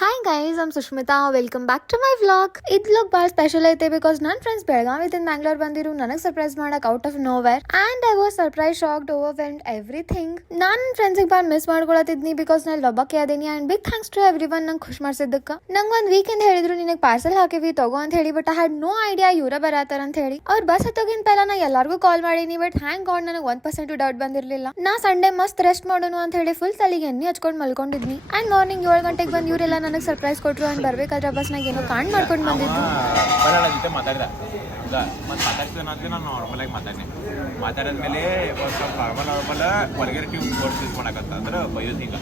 Hi guys, I'm Sushmita. Welcome back to my vlog. ಇದು vlog ಭಾಳ special ಐತೆ because ನನ್ನ ಫ್ರೆಂಡ್ಸ್ ಬೆಳಗಾವಿದಿಂದ ಬ್ಯಾಂಗ್ಳೂರ್ ಬಂದಿರು ನನಗೆ ಸರ್ಪ್ರೈಸ್ ಮಾಡಕ್ out of nowhere and I was surprise shocked overwhelmed everything. ನಾನು ನನ್ನ ಫ್ರೆಂಡ್ಸಿಗೆ ಭಾಳ ಮಿಸ್ ಮಾಡ್ಕೊಳತಿದ್ನಿ ಬಿಕಾಸ್ ನಾನು ಒಬ್ಬಕ್ಕೆ ಅದೀನಿ and big thanks to everyone ನಂಗೆ ಖುಷಿ ಮಾಡ್ಸಿದ್ದಕ್ಕೆ. ನಂಗೆ ಒಂದು ವೀಕೆಂಡ್ ಹೇಳಿದ್ರು ನಿನಗೆ ಪಾರ್ಸಲ್ ಹಾಕಿವಿ ತಗೋ ಅಂತ ಹೇಳಿ, but I had no idea ಇವರ ಬರತ್ತಾರ ಅಂತ ಹೇಳಿ. ಅವ್ರು ಬಸ್ ಹತ್ತೋಗಿನ ಪೈಲ ನಾ ಎಲ್ಲರಿಗೂ ಕಾಲ್ ಮಾಡೀನಿ, ಬಟ್ ಹ್ಯಾಂಗ್ ಗಾಡ್ ನನಗೆ 1% ಡೌಟ್ ಬಂದಿರಲಿಲ್ಲ. ನಾ ಸಂಡೇ ಮಸ್ತ್ ರೆಸ್ಟ್ ಮಾಡೋಣ ಅಂತ ಹೇಳಿ ಫುಲ್ ತಲೆಗೆ ಎಣ್ಣೆ ಹಚ್ಕೊಂಡು ಮಲ್ಕೊಂಡಿದ್ನಿ ಅಂಡ್ ಮಾರ್ನಿಂಗ್ 7 ಗಂಟೆಗೆ ಬಂದು ಇವರೆಲ್ಲ ನನಗೆ ಸರ್ಪ್ರೈಸ್ ಕೊಟ್ರು ಅಂಡ್ ಬರ್ಬೇಕಾದ್ರೆ ಬಸ್ನಾಗ ಏನೋ ಕಾಂಡ್ ಮಾಡ್ಕೊಂಡು ಬಂದಿದ್ದು. ಜೊತೆ ಮಾತಾಡಿದ ಮಾತಾಡ್ತೀವಿ ನಾನು ನಾರ್ಮಲ್ ಆಗಿ ಮಾತಾಡಿದ್ಮೇಲೆ ಸ್ವಲ್ಪ ನಾರ್ಮಲ್ ಹೊರಗಡೆ ವರ್ಡ್ಸ್ ಯೂಸ್ ಮಾಡಕತ್ತ ಅಂದ್ರೆ ಬೈಯೋದು ಹಿಂಗೆ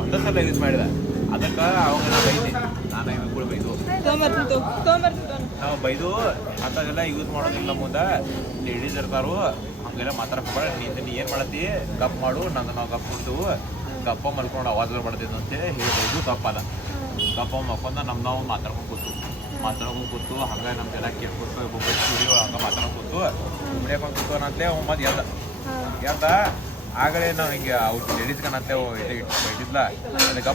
ಒಂದೇ ಸಲ ಯೂಸ್ ಮಾಡಿದ ಅದಕ್ಕೆ ಅವಾಗ ನಾ ಬೈದೆ ನಾನು ಇವಾಗ ಬೈದು ನಾವು ಬೈದು ಅಂಥದ್ದೆಲ್ಲ ಯೂಸ್ ಮಾಡೋದಿಲ್ಲ. ಮುಂದೆ ಲೇಡೀಸ್ ಇರ್ತಾರು ಹಂಗೆಲ್ಲ ಮಾತಾಡ್ಕೊಬೇಡ, ನೀ ಏನು ಮಾಡತ್ತಿ ಗಪ್ ಮಾಡು, ನಂಗೆ ನಾವು ಗಪ್ ಕೊಡ್ತೀವಿ, ಗಪ್ಪ ಮಲ್ಕೊಂಡು ಅವಾಜ್ ಮಾಡ್ತಿದ್ದು ಅಂತ ಹೇಳಿ ತಪ್ಪಲ್ಲ. ಗಪ್ಪ ಮಕ್ಕೊಂಡ ನಾವು ಮಾತಾಡ್ಕೊಂಡು ಕೂತು ಹಂಗೆ ನಮ್ಗೆಲ್ಲ ಕೇಳ್ಕೊಟ್ಟು ಒಬ್ಬೊಬ್ಬರು ಸ್ಟುಡಿಯೋ ಹಂಗೆ ಮಾತಾಡ್ಕೊಂಡು ಕೂತು ಕುಡಿಯೋಕೊಂಡು ಕೂತು ಅನ್ನಂತೆ ಮತ್ತೆ ಎದ್ದ ಆಗಲೇ ನಾವು ಹಿಂಗೆ ಅವ್ರು ಲೇಡೀಸ್ಗನಂತೆ ಇಟ್ಟಿದ್ಲ ಅದಕ್ಕೆ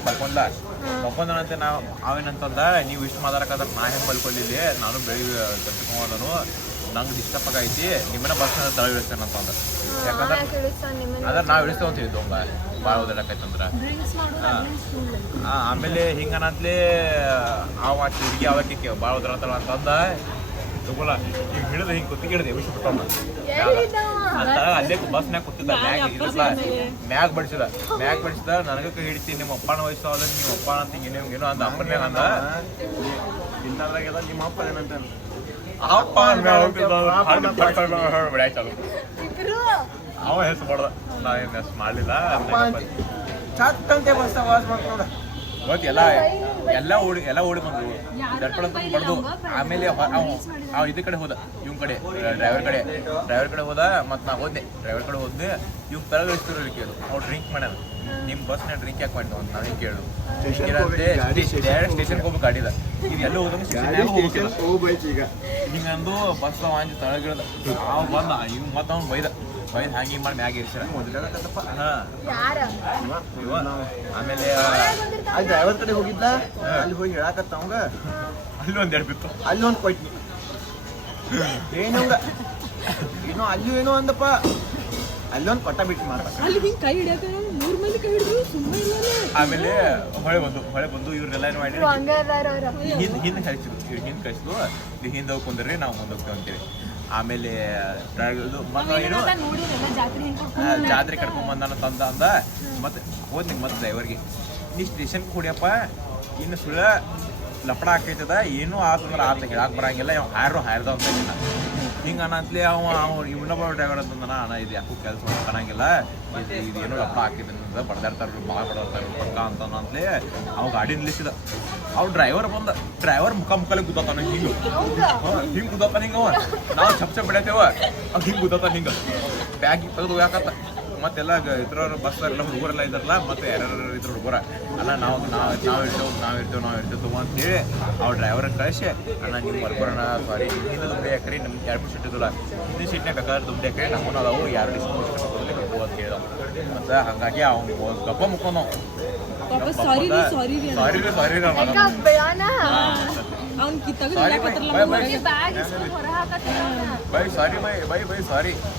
ಮಲ್ಕೊಂಡನಂತೆ ನಾವು ಅವೇನಂತಂದ ನೀವು ಇಷ್ಟು ಮಾತಾಡಕಂದ್ರೆ ನಾ ಹೆಂಗೆ ಮಲ್ಕೊಂಡಿದ್ದೆ, ನಾನು ಬೆಳಿಗ್ಗೆ ಕಟ್ಕೊಂಡನು, ನಂಗೆ ಡಿಸ್ಟರ್ಬ್ ಆಗೈತಿ, ನಿಮ್ಮನ್ನ ಬಸ್ ತಳ ಇಳಿಸ್ತೇನೆ ಅಂತಂದ್ರೆ. ಯಾಕಂದ್ರೆ ಅದ್ರ ನಾವು ಇಳಿಸ್ತೇವೆ ಅಂತ ಹೇಳಿದ್ವು ಹಂಗೆ ಭಾಳ ಓದಾಡಕೈತಂದ್ರೆ. ಆಮೇಲೆ ಹಿಂಗನಂತಲೇ ಅವ ಹುಡುಗಿ ಅವಕ್ಕೆ ಭಾಳ ಓದಾಡ್ತಾಳ ಅಂತಂದ ತಗೋಲ್ಲ ಹಿಂಗೆ ಹಿಡಿದು ಹಿಂಗೆ ಕುತ್ತಿಗೆ ಹಿಡಿದು ಎವಿಸಿ ಬಿಟ್ಟವನ್ನ ಅಂತ ಅಲ್ಲೇ ಬಸ್ನಾಗ ಕೂತಿದ್ದ ಮ್ಯಾಗ್ ಬಡಿಸಿದ ನನಗೆ ಕೈ ಹಿಡಿತಿ ನಿಮ್ಮ ಅಪ್ಪನ ವಯಸ್ಸು ಅದ ನಿಮ್ಮ ಅಪ್ಪ ಅಂತ ಹಿಂಗೇನೋ ಅಂದ ಅಪ್ಪನ್ಯಾಗ ಅಂದ ಇನ್ನದ್ರಾಗೆಲ್ಲ ನಿಮ್ಮ ಅಪ್ಪ ಏನಂತ ಅಪ್ಪ ಅವ ಹೆಸರು ಮಾಡ್ದ, ನಾ ಏನು ಹೆಸರು ಮಾಡಲಿಲ್ಲ. ಚಕ್ಕಂತೆ ಬಸ್ ವಾಸ್ ಮಾಡ್ಕೊಂಡ ಓಕೆ ಎಲ್ಲ ಓಡಿ ಬಂದ್ರು ದರ್ಪಣ ಬಡ್ದು. ಆಮೇಲೆ ಅವ ಇದ್ರ ಕಡೆ ಹೋದ, ಇವ್ನ ಕಡೆ ಡ್ರೈವರ್ ಕಡೆ ಹೋದ. ಮತ್ತು ನಾ ಹೋದ್ನೆ ಡ್ರೈವರ್ ಕಡೆ ಹೋದ್ನೆ. ಇವ್ ತಳಗ ಇಳಿಸ್ತಿರೋ ಕೇಳು, ಅವ್ರು ಡ್ರಿಂಕ್ ಮಾಡ್ಯಾನ, ನಿಮ್ಮ ಬಸ್ನ ಡ್ರಿಂಕ್ ಯಾಕೆ ಮಾಡಿದ್ವು ಅಂತ ನಾವೇನು ಕೇಳು. ಡೈರೆಕ್ಟ್ ಸ್ಟೇಷನ್ಗೆ ಹೋಗ್ಬೇಕು ಗಾಡಿದ, ಇದು ಎಲ್ಲ ಹೋಗಿಲ್ಲ ಹಿಂಗಂದು ಬಸ್ ವಾಂಜಿ ತಳಗಿಳ್ದ. ನಾವು ಬಂದ ಇವ್ ಮತ್ತು ಅವ್ನು ಬೈದ ಹ್ಯಾಂಗಿಂಗ್ ಮಾಡಿ ಮ್ಯಾಗ ಇರ್ಸಾರ. ಆಮೇಲೆ ಅಲ್ಲಿ ಡ್ರೈವರ್ ಕಡೆ ಹೋಗಿದ್ದ, ಅಲ್ಲಿ ಹೋಗಿ ಹೇಳಾಕತ್ತ ಅವಂಗ ಅಲ್ಲಿ ಒಂದೆರಡು ಬಿತ್ತು, ಅಲ್ಲಿ ಒಂದು ಕೊಟ್ನಿ ಏನಂಗ ಏನೋ ಅಲ್ಲಿ ಏನೋ ಅಂದಪ್ಪ, ಅಲ್ಲೊಂದು ಕೊಟ್ಟ ಬಿಟ್ಟು ಮಾಡ್ತಾರೆ. ಆಮೇಲೆ ಹೊಳೆ ಬಂದು ಇವ್ರನ್ನೆಲ್ಲ ಏನು ಮಾಡಿ ಹಿಂದೆ ಕಳಿಸಿದ್ರು ಹಿಂದೆ ಹೋಗಿ ಕುಂದ್ರಿ ನಾವು ಮುಂದೆ ಹೋಗ್ತೇವೆ ಅಂತೇಳಿ. ಆಮೇಲೆ ಜಾತ್ರೆ ಕರ್ಕೊಂಡ್ ಬಂದಾನ ತಂದ ಅಂದ. ಮತ್ತೆ ಹೋದ್ ನಿಂಗೆ ಮತ್ತೆ ಡ್ರೈವರ್ಗೆ ನೀ ಸ್ಟೇಷನ್ಗೆ ಕುಡಿಯಪ್ಪ, ಇನ್ನು ಸುಳ್ಳ ಲಪಡ ಹಾಕೈತದ, ಏನೂ ಆತಂದ್ರೆ ಆತ ಹೇಳಕ್ಕೆ ಬರಂಗಿಲ್ಲ, ಹಾರ್ದ ಅಂತ ಹಿಂಗೆ ಅನ್ನಂತಲೇ ಇನ್ನೊಬ್ಬ ಡ್ರೈವರ್ ಅಂತಂದನ ಇದು ಯಾಕೂ ಕೆಲಸ ಕಾಣಂಗಿಲ್ಲ, ಇದು ಏನೋ ಲಪಡ ಹಾಕಿದ್ದ ಬಡ್ದಾಡ್ತಾರ ಭಾಳ ಬಡ್ದಾಡ್ತಾರೆ ಪಕ್ಕ ಅಂತಂತಲೇ ಅವ ಗಾಡಿ ನಿಲ್ಲಿಸಿದ. ಅವ್ನು ಡ್ರೈವರ್ ಮುಖಲ್ಲಿ ಗುದ್ದಾತಾನ ಹಿಂಗೆ ಗುದ್ದಾತಾನ ಹಿಂಗೆ ಅವ ನಾವು ಚಪ್ಚ ಬಿಡತ್ತೇವ ಅವ್ ಹಿಂಗೆ ಗುದ್ದಾತಾನ ಹಿಂಗೆ ಬ್ಯಾಗ್ ತೆಗೆದು ಯಾಕತ್ತ. ಮತ್ತೆಲ್ಲ ಇದ್ರವ್ರ ಬಸ್ಸರೆಲ್ಲ ಹುಡುಗರೆಲ್ಲ ಇದ್ದಾರಲ್ಲ, ಮತ್ತೆ ಯಾರ್ಯಾರು ಇದ್ರು ಹುಡುಗರ ಅಲ್ಲ ನಾವು ಇರ್ತೇವೆ ತುಂಬ ಅಂತೇಳಿ ಅವ್ರ ಡ್ರೈವರ್ ಕಳಿಸಿ ಅಣ್ಣ ನೀವು ಬರ್ಬರೋಣ, ಸಾರಿ ಹಿಂದೆ ದುಡ್ಡು ಯಾಕ್ರಿ ನಮ್ಗೆ 2% ಇದ್ದಿಲ್ಲ, ಹಿಂದಿನ ಸೀಟ್ನಾಗ ಬೇಕಾದ್ರೆ ದುಡ್ಡು ಯಾಕ್ರಿ ನಮ್ಮನ್ನ ಅದಾವು ಯಾರು ಡಿಸ್ಕೌಂಟ್ ಬೇಕು ಅಂತ ಹೇಳಿದ. ಮತ್ತು ಹಾಗಾಗಿ ಅವ್ನು ಗಪ್ಪ ಮುಕ್ಕೊಂಡು ಸಾರಿ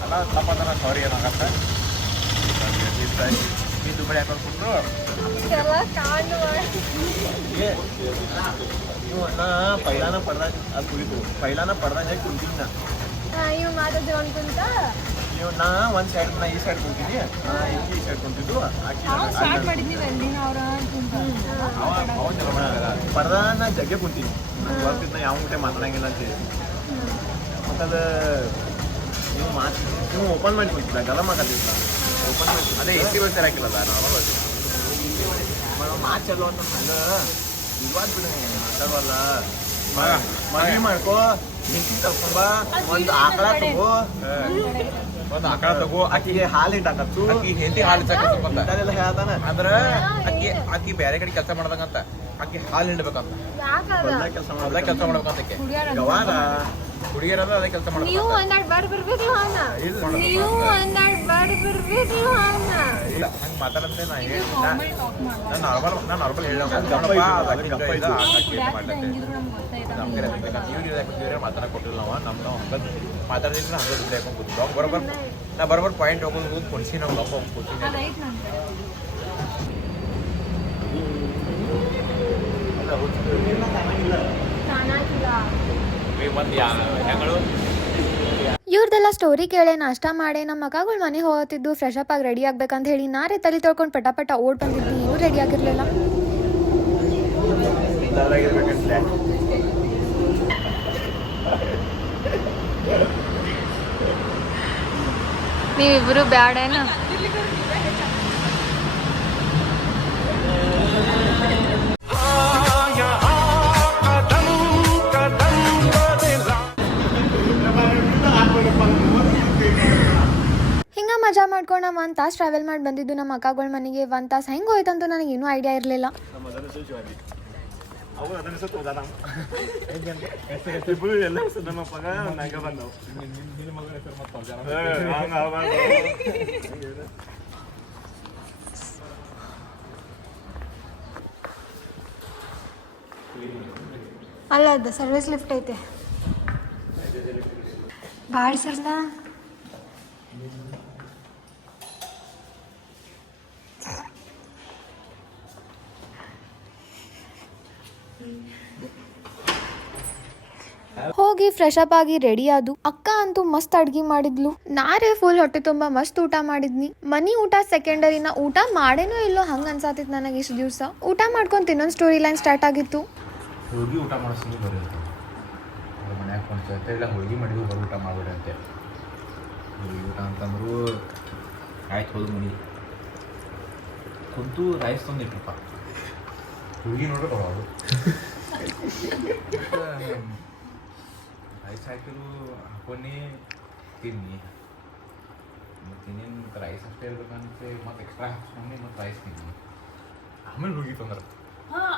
ಅಲ್ಲ ತಪ್ಪಂದ್ರೆ ಸಾರಿ ಏನಾಗತ್ತ ನೀ ದುಬಡಿ ಹಾಕೊಂಡು ಕೊಟ್ಟರು ನೀವು ಅಣ್ಣ ಪೈಲಾನ ಪಡ್ದಾಗ ಅದು ಕುಡಿತು, ಪೈಲಾನ ಪಡ್ದಾಗ ಕುಂತೀನಿ ನಾ ನೀವು ನಾ ಒಂದು ಸೈಡ್ ನಾ ಈ ಸೈಡ್ ಕುಂತೀನಿ, ಈ ಸೈಡ್ ಕುಂತಿದ್ದು ಪಡ್ದ ನಾ ಜಗ್ಗೆ ಕುಂತೀನಿ ಬರ್ತಿದ್ ನಾ ಯಾವ ಮುಟ್ಟೆ ಮಾತಾಡಂಗಿಲ್ಲ ಅಂತೇಳಿ. ಮತ್ತದು ನೀವು ಓಪನ್ ಮಾಡಿ ಕುಂತಿದ್ದ ಗಲ ಮಾತಾಡ್ತಿದ್ದ ಓಪನ್ ಮಾಡಿ ಅದೇ AC ಬಸ್ ಹಾಕಿಲ್ಲದ ನಾವು ಮಾತು ಚಲೋ ಅಂತ ಹಂಗ ಇವಾಗ ಬಿಡ ಮಾತಾಡವಲ್ಲ. ಮದುವೆ ಮಾಡ್ಕೋ, ನಿಂತಿ ತಗೊಂಬ, ಒಂದು ಆಕಳ ತಗೋ, ಆಕಿಗೆ ಹಾಲು ಇಟ್ಟಾಕತ್ತು, ಆಕಿ ಹೆಂಡತಿ ಹಾಲು ಇಟ್ಟಾಕತ್ತ ಅದೆಲ್ಲ ಹೇಳ್ತಾನ. ಅಂದ್ರ ಆಕಿ ಬೇರೆ ಕಡೆ ಕೆಲಸ ಮಾಡ್ದಂಗಂತ ಆಕಿ ಹಾಲು ಹಿಂಡ್ಬೇಕಂತ ಕೆಲಸ ಮಾಡ್ಬೇಕಂತ ಯಾವಾಗ ಹುಡುಗಿಯರದ ಅದೇ ಕೆಲಸ ಮಾಡ್ತಾರೆ ನೀವು ಒಂದಾಡ್ ಬರ್ಬೇಕ್ರಿ ಹಾನ ನೀವು ಒಂದಾಡ್ ಬರ್ಬೇಕ್ರಿ ಹಾನ ಇಲ್ಲ ಹಂಗೆ ಮಾತಾಡಂತೆ ನಾನು ನಾರ್ಮಲ್ ಹೇಳಪ್ಪ ಮಾತಾಡಕ್ ಕೊಟ್ಟಿಲ್ಲ ನಾವು ನಮ್ಮ ಹಂಗೆ ಮಾತಾಡಿದ್ರೆ ಹಂಗೆ ದುಡ್ಡು ಹಾಕೊಂಡು ಕೂತಿದ್ವಿ ಬರೋಬ್ಬರ ಪಾಯಿಂಟ್ ಹೋಗೋದು ಕೊಡ್ಸಿ ನಾವು ಗಪ್ಪ ಕೂತೀನಿ ಇವ್ರದೆಲ್ಲ ಸ್ಟೋರಿ ಕೇಳಿ ನಾಷ್ಟ ಮಾಡಿ ನಮ್ಮ ಮಕ್ಕಳು ಮನೆಗೆ ಹೋಗ್ತಿದ್ದು ಫ್ರೆಶ್ ಅಪ್ ಆಗಿ ರೆಡಿ ಆಗ್ಬೇಕಂತ ಹೇಳಿ ನಾರೇ ತಲೆ ತೊಳ್ಕೊಂಡು ಪಟ ಓಡ್ ಬಂದಿದ್ವಿ ಏನೂ ರೆಡಿ ಆಗಿರ್ಲಿಲ್ಲ. ನೀವಿಬ್ರು ಬ್ಯಾಡೇನ ಹಿಂಗ ಮಜಾ ಮಾಡ್ಕೊಂಡು ನಾವು 1 ತಾಸು ಟ್ರಾವೆಲ್ ಮಾಡಿ ಬಂದಿದ್ದು ನಮ್ಮ ಅಕ್ಕಗಳ ಮನೆಗೆ. 1 ತಾಸು ಹೆಂಗೆ ಹೋಯ್ತಂತ ನನಗೇನು ಐಡಿಯಾ ಇರಲಿಲ್ಲ. ಅಲ್ಲ ಅದು ಸರ್ವಿಸ್ ಲಿಫ್ಟ್ ಐತೆ ಭಾಳ ಸರ್ಲ ಹೋಗಿ ಫ್ರೆಶ್ ಅಪ್ ಆಗಿ ರೆಡಿ ಆದು. ಅಕ್ಕ ಅಂತೂ ಮಸ್ತ್ ಅಡ್ಗಿ ಮಾಡಿದ್ಲು. ನಾರೇ ಫುಲ್ ಹೊಟ್ಟೆ ತುಂಬಾ ಮಸ್ತ್ ಊಟ ಮಾಡಿದ್ನಿ. ಮನಿ ಊಟ ಸೆಕೆಂಡರಿನ, ಊಟ ಮಾಡೇನೋ ಇಲ್ಲೋ ಹಂಗ ಅನ್ಸಾತಿತ್ತು ನನಗೆ. ಇಷ್ಟು ದಿವಸ ಊಟ ಮಾಡ್ಕೊಂತ ಇನ್ನೊಂದು ಸ್ಟೋರಿ ಲೈನ್ ಸ್ಟಾರ್ಟ್ ಆಗಿತ್ತು. ಹೋಳ್ಗೆ ಊಟ ಮಾಡಿಸ್ತೀನಿ ಬರುತ್ತೆ ಮನ್ಯಾಗ ಕೊಂಡ್ಸತ್ತೆ ಇಲ್ಲ ಹೋಳ್ಗೆ ಮಾಡಿದ್ವಿ ಹೊರ ಊಟ ಮಾಡ್ಬಿಡಂತೆ. ಹೋಳ್ಗೆ ಊಟ ಅಂತಂದ್ರು ಆಯ್ತು ಹೋದ್ ಮನಿ ಕುಂತು ರೈಸ್ ತಂದಿಟ್ರಪ್ಪ. ಹೋಳ್ಗೆ ನೋಡ್ರಿ ಬರೋದು ರೈಸ್ ಹಾಕಿರು ಹಾಕೊಂಡು ತಿನ್ನಿ ತಿನ್ನೇನು ಮತ್ತು ರೈಸ್ ಅಷ್ಟೇ ಇರ್ಬೇಕಂತೆ ಮತ್ತು ಎಕ್ಸ್ಟ್ರಾ ಹಾಕ್ಸ್ಕೊಂಡು ಮತ್ತು ರೈಸ್ ತಿನ್ನಿ ಆಮೇಲೆ ಹೋಗಿ ತೊಂದ್ರೆ.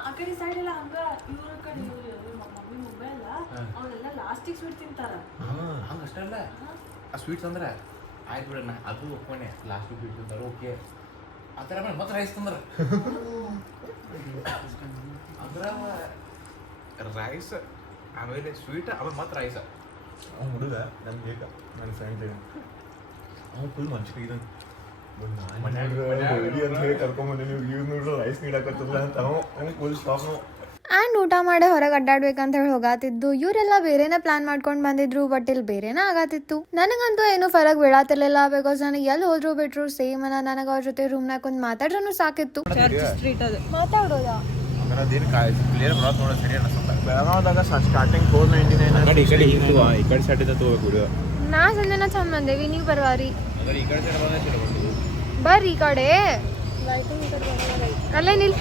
ಆ ಕಡೆ ಸೈಡ್ ಎಲ್ಲ ಹಂಗ ಇವ್ರ ಕಡೆ ಮಮ್ಮಿ ಮುಂಬೈ ಅಲ್ಲ ಅವಳೆಲ್ಲ ಲಾಸ್ಟಿಗೆ ಸ್ವೀಟ್ ತಿಂತಾರ. ಹಂಗೆ ಅಷ್ಟೇ ಅಲ್ಲ ಆ ಸ್ವೀಟ್ಸ್ ಅಂದ್ರೆ ಆಯ್ತು ಬಿಡೋಣ ಅದು ಒಪ್ಕೊಂಡೆ ಲಾಸ್ಟ್ ಸ್ವೀಟ್ ತಿಂತಾರೆ ಓಕೆ ಆ ಥರ ಆಮೇಲೆ ಮತ್ತೆ ರೈಸ್ ತಂದ್ರೆ ಅಂದ್ರೆ ರೈಸ್ ಆಮೇಲೆ ಸ್ವೀಟ್ ಆಮೇಲೆ ಮತ್ತೆ ರೈಸ. ಅವ್ನು ಹುಡುಗ ನನ್ಗೆ ಬೇಕು ನನ್ನ ಫ್ರೆಂಡ್ ಅವ್ನು ಫುಲ್ ಮಂಚಿಗೆ ಆ್ಯಂಡ್ ಊಟ ಮಾಡಿ ಹೊರಗೆ ಅಡ್ಡಾಡ್ಬೇಕಂತ ಹೇಳಿ ಹೋಗಾತಿದ್ದು. ಇವರೆಲ್ಲ ಬೇರೆನೇ ಪ್ಲಾನ್ ಮಾಡ್ಕೊಂಡು ಬಂದಿದ್ರು, ಬಟ್ ಇಲ್ಲಿ ಬೇರೆನೇ ಆಗತ್ತಿತ್ತು. ನನಗಂತೂ ಏನು ಫರಕ್ ಬೀಳಾತಿರ್ಲಿಲ್ಲ, ಬಿಕಾಸ್ ನನಗೆ ಎಲ್ಲಿ ಹೋದ್ರು ಬಿಟ್ರು ಸೇಮ್ ಅನ್ನ. ನನಗೆ ಅವ್ರ ಜೊತೆ ರೂಮ್ನಾಗ ಒಂದು ಮಾತಾಡ್ರೂ ಸಾಕಿತ್ತು. ಮಾತಾಡೋದಾ ಬೆಳಗಾವದಾಗ ಸ್ಟಾರ್ಟಿಂಗ್ 499 ಈ ಕಡೆ ಸೈಡ್ ತಗೋಬೇಕು. ನಾ ಸಂಜೆನ ಚಂದ ಬಂದೇವಿ, ನೀವು ಬರ್ವಾರಿ ಈ ಕಡೆ ಸೈಡ್ ಬರ್ರಿ ಈ ಕಡೆ ಅಲ್ಲೇ ನಿಲ್.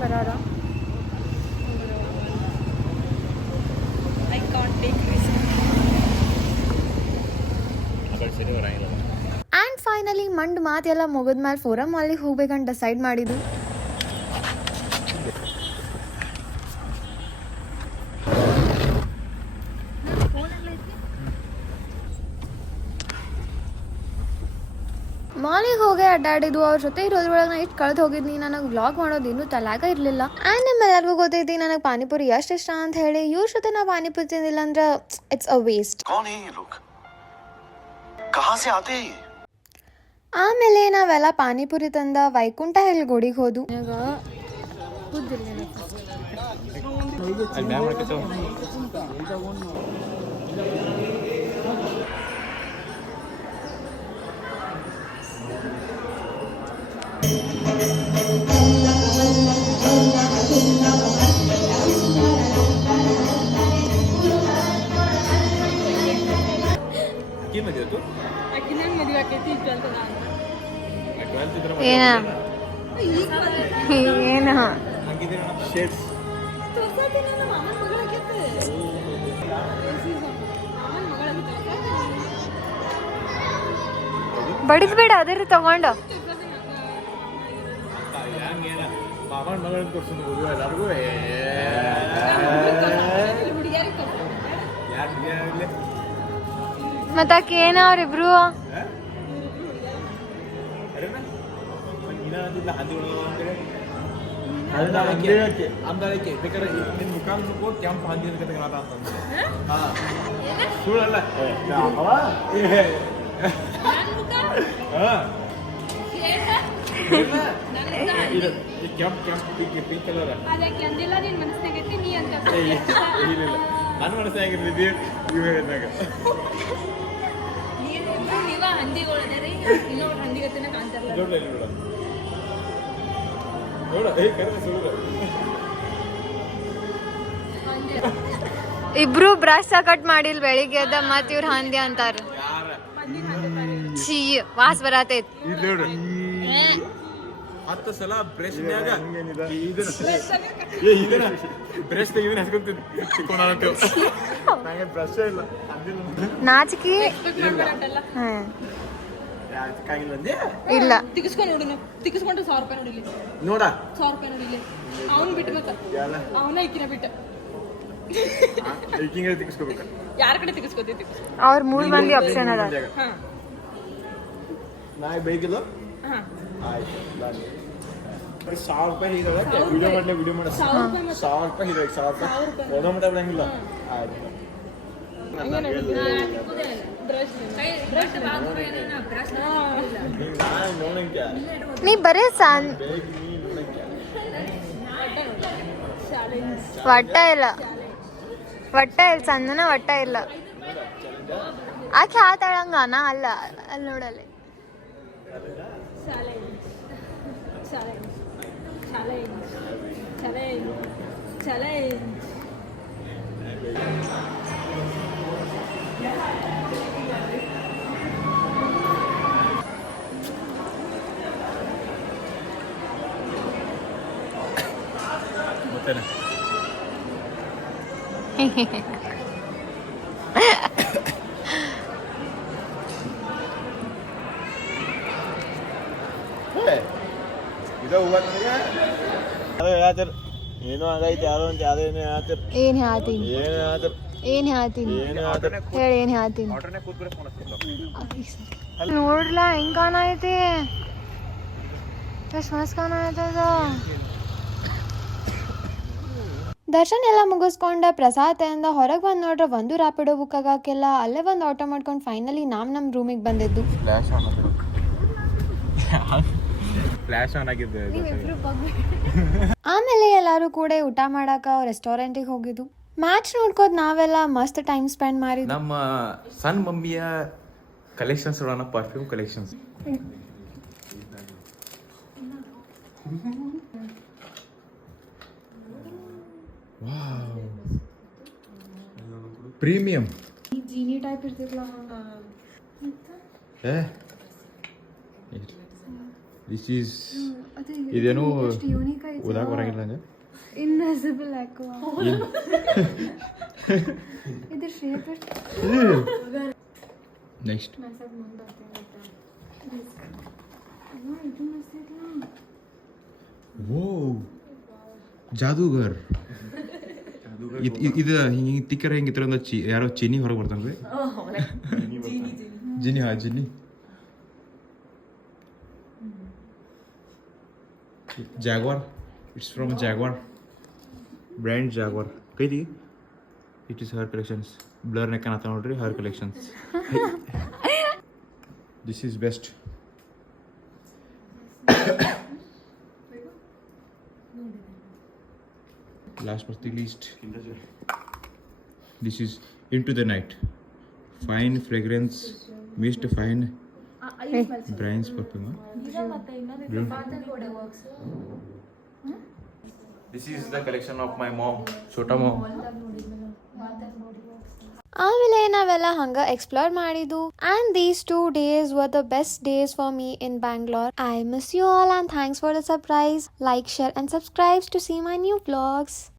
ಬರಾರ I can't take risk. And finally ಮಂಡ್ ಮಾತೆಲ್ಲ ಮುಗಿದ್ಮೇಲೆ ಫೋರಮ್ ಮಾಲಿಗೆ ಹೋಗ್ಬೇಕಂತ ಡಿಸೈಡ್ ಮಾಡಿದ್ದು. ಮಾಲಿಗೆ ಹೋಗಿ ಅಡ್ಡಾಡಿದ್ದು. ಅವ್ರ ಜೊತೆ ಇರೋದ್ರೊಳಗೆ ನಾ ಇಷ್ಟು ಕಳೆದು ಹೋಗಿದ್ನಿ. ನನಗೆ ವ್ಲಾಗ್ ಮಾಡೋದೇನು ತಲೆಯಾಗ ಇರಲಿಲ್ಲ. ಆ್ಯಂಡ್ ನಿಮ್ಮೆಲ್ಲರಿಗೂ ಗೊತ್ತೈತಿ ನನಗೆ ಪಾನಿಪುರಿ ಎಷ್ಟು ಇಷ್ಟ ಅಂತ ಹೇಳಿ. ಇವ್ರ ಜೊತೆ ನಾ ಪಾನಿಪುರಿ ತಿಂದಿಲ್ಲ ಅಂದ್ರೆ ಇಟ್ಸ್ ಅ ವೇಸ್ಟ್. ಆಮೇಲೆ ನಾವೆಲ್ಲ ಪಾನಿಪುರಿ ತಂದ ವೈಕುಂಠ ಹಿಲ್ ಗುಡಿಗೆ ಹೋದು. ಏನ ಬಡಿಸ್ಬೇಡ ಅದೇ ತಗೊಂಡ ಮಾಮನ ಮಗಳನ್ನ ತೋರ್ಸೋದು ಹುಡುಗ ಎಲ್ಲರಿಗೂ ಹುಡುಗಿಯರಿಗೆ ಯಾರು ಮತ್ತಾಕೆ ಏನ ಅವ್ರಿಬ್ರು ಅಂದಾಳಕ್ಕೆ ಬೇಕಾದ್ರೆ ನಿನ್ ಮುಖ ನೋಡ್ಕೋ ಕೆಂಪು ಹಂದಿ ಕತೆಗಳಾದ ಅಂತಂದ್ರೆ ಹಾ ಸುಳ್ಳಲ್ಲ ಕೆಂಪ್ ಪಿಂಕ್ ಕಲರ್ ಅದಕ್ಕೆ ಅಂದಿಲ್ಲ ನಿನ್ ಮನಸ್ಸಿನಾಗೈತಿ ನೀ ಅಂತ ಇಲ್ಲ ನನ್ನ ಮನಸ್ಸಾಗಿರ್ತಿದ್ದಿ ಇವ್ ಹೇಳಿದಾಗ ನೀವ ಹಂದಿಗಳದೇರಿ ಇನ್ನೊಬ್ರು ಹಂದಿಗತಿನ ಕಾಣ್ತಾರಲ್ಲ ನೋಡ್ಲ ನೋಡ ನೋಡ ಕರೆದ ಸುಳ್ಳು ಇಬ್ರು ಬ್ರಷ್ ಕಟ್ ಮಾಡಿಲ್ ಬೆಳಿಗ್ಗೆ ಅದ ಮತ್ ಇವ್ರ ಹಂದಿ ಅಂತಾರ ಛೀ ವಾಸ್ ಬರತೈತ್ ಇಲ್ಲಿ ನೋಡು 10 ಸಲ ಬ್ರಷ್ನ್ಯಾಗ ಇದನ್ನ ಬ್ರಷ್ ಇದನ್ನ ಹಚ್ಕೊಂತಿಕೊಂಡಂತೇವ್ ನಂಗೆ ಬ್ರಷ್ ಇಲ್ಲ ನಾಚಿಕೆ ಇಲ್ಲ ತಿಗಿಸ್ಕೊಂಡು ನೋಡು ತಿಗಿಸ್ಕೊಂಡು 1,000 ರೂಪಾಯಿ ನೋಡಿಲಿ ನೋಡ 100 ರೂಪಾಯಿ ನೋಡಿಲಿ ಅವ್ನು ಬಿಟ್ಬೇಕ ಅವನ ಇಕ್ಕಿನ ಬಿಟ್ಟ ತಿಕ್ಸ್ಕೋಬೇಕ ಯಾರ ಕಡೆ ತಿಗಿಸ್ಕೋತಿ ಅವ್ರ 3 ಮಂದಿ ಆಪ್ಷನ್ ಅದ ಹಾ ನಾ ಬೈಕಿಲ್ಲ ಹಾ ಆಯ್ತು 1,000 ರೂಪಾಯಿ ಇದಾವೆ ವಿಡಿಯೋ ಮಾಡಲೇ ವಿಡಿಯೋ ಮಾಡ 1,000 ರೂಪಾಯಿ ಇದೆ 1,000 ರೂಪಾಯಿ ಓದೋ ಮಟ್ಟ ಬಿಡಂಗಿಲ್ಲ ಆಯ್ತು ನೋಡಂಗೆ ನೀ ಬರೇ ಸಣ್ಣ ಒಟ್ಟ ಇಲ್ಲ ಸಣ್ಣನ ಒಟ್ಟ ಇಲ್ಲ ಆಕೆ ಆತಾಳಂಗನ ಅಲ್ಲ ಅಲ್ಲಿ ನೋಡಲ್ಲಿ ಮತ್ತೇನೆ ಇದ ಹೂವ ನನಗೆ ಅದು ಹೇಳ್ತಾರ ಏನೋ ಆಗೈತಿ ಯಾರೋ ಅಂತ ಯಾವ್ದೋ ಏನೋ ಹೇಳ್ತಾರ ಏನ್ ಹೇಳ್ತೀನಿ ಏನು ಹೇಳ್ತಾರ ಏನ್ ಹೇಳ್ತೀನಿ ಏನು ಹೇಳ್ತಾರ ಹೇಳಿ ಏನ್ ಹೇಳ್ತೀನಿ ಆಟೋನೇ ಕೂತ್ಬಿಡ ಫೋನ್ ಹಚ್ಚಿಲ್ಲ ನೋಡ್ಲ ಹೆಂಗ್ ಕಾಣೈತಿ ಎಷ್ಟು ಮಸ್ತ್ ಕಾಣೈತದ ದರ್ಶನ್ ಎಲ್ಲ ಮುಗಿಸ್ಕೊಂಡ ಪ್ರಸಾದದಿಂದ ಹೊರಗೆ ಬಂದು ನೋಡ್ರೆ ಒಂದು ರ್ಯಾಪಿಡೋ ಬುಕ್ ಆಗಾಕಿಲ್ಲ ಅಲ್ಲೇ ಒಂದು ಆಟೋ ಮಾಡ್ಕೊಂಡು ಫೈನಲಿ ನಮ್ಮ ರೂಮಿಗೆ ಬಂದಿದ್ದು ಫ್ಲಾಶ್ ಆನ್ ಆಗಿದ್ದು ಆಮೇಲೆ ಎಲ್ಲರೂ ಕೂಡ ಊಟ ಮಾಡಾಕ ರೆಸ್ಟೋರೆಂಟಿಗೆ ಹೋಗಿದ್ದು ಮ್ಯಾಚ್ ನೋಡ್ಕೋದ್ ನಾವೆಲ್ಲ ಮಸ್ತ್ ಟೈಮ್ ಸ್ಪೆಂಡ್ ಮಾಡಿದ್ವಿ ನಮ್ಮ ಸಣ್ಣ ಮಮ್ಮಿಯ ಕಲೆಕ್ಷನ್ಸ್ ನೋಡೋಣ perfume collections premium genie type ಇರ್ತಿದ್ಲ ದಿಸ್ ಈಸ್ ಇದೇನು ಓದಾಕ ಬರಂಗಿಲ್ಲ ನಂಗೆ ಇನ್ವಿಸಿಬಲ್ ಆಕ್ವಾ ಇದ್ರ ಶೇಪ್ ನೆಕ್ಸ್ಟ್ ಓ ಜಾದೂಗರ್ ಇದು ಹಿಂಗೆ ತಿಕ್ಕರ ಹಿಂಗಿತ್ರ ಅಂದ್ರೆ ಯಾರೋ ಚೀನಿ ಹೊರಗೆ ಬರ್ತಾನೆ genie genie Jaguar it's from Jaguar brand Jaguar ಕೈದಿ it is her collections blur ನೆಕ್ ಅನ್ನತ್ತ ನೋಡ್ರಿ her collections this is best last but the least, this is Into the Night, fine fragrance mist, fine Brian's perfume. This is the collection of my mom, Chota mom. ಆಮೇಲೆ ನಾವೆಲ್ಲ ಹಂಗ explore ಮಾಡಿದ್ದು and these 2 days were the best days for me in Bangalore. I miss you all and thanks for the surprise. Like, share and subscribe to see my new vlogs.